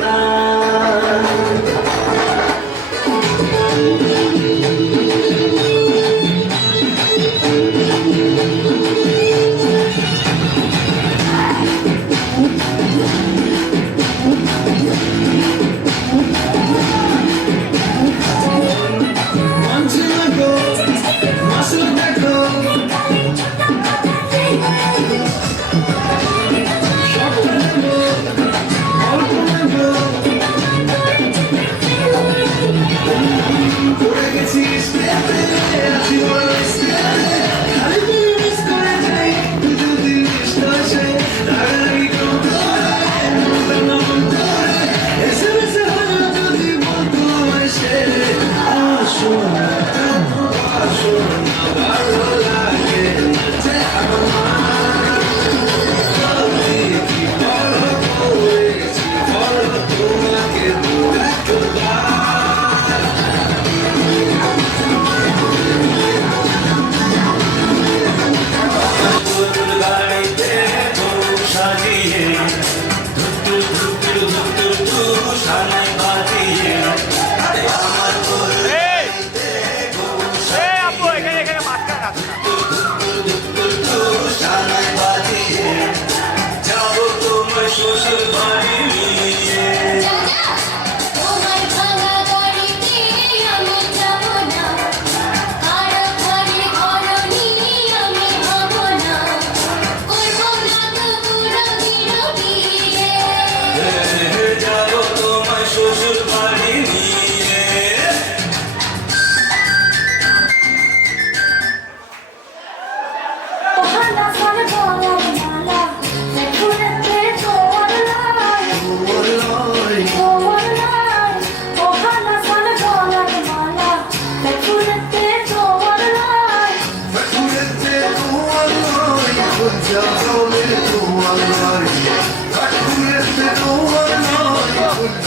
Thank you. Thank you. শ্বশুর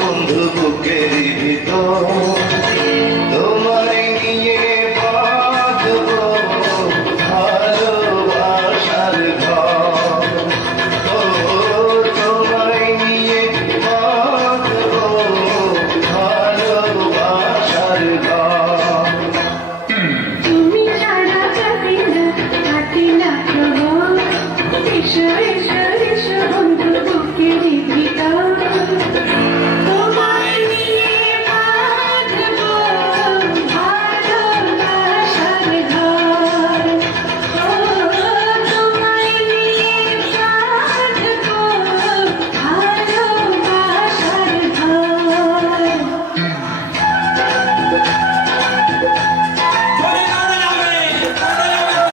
বন্ধু বুকের ভিতর।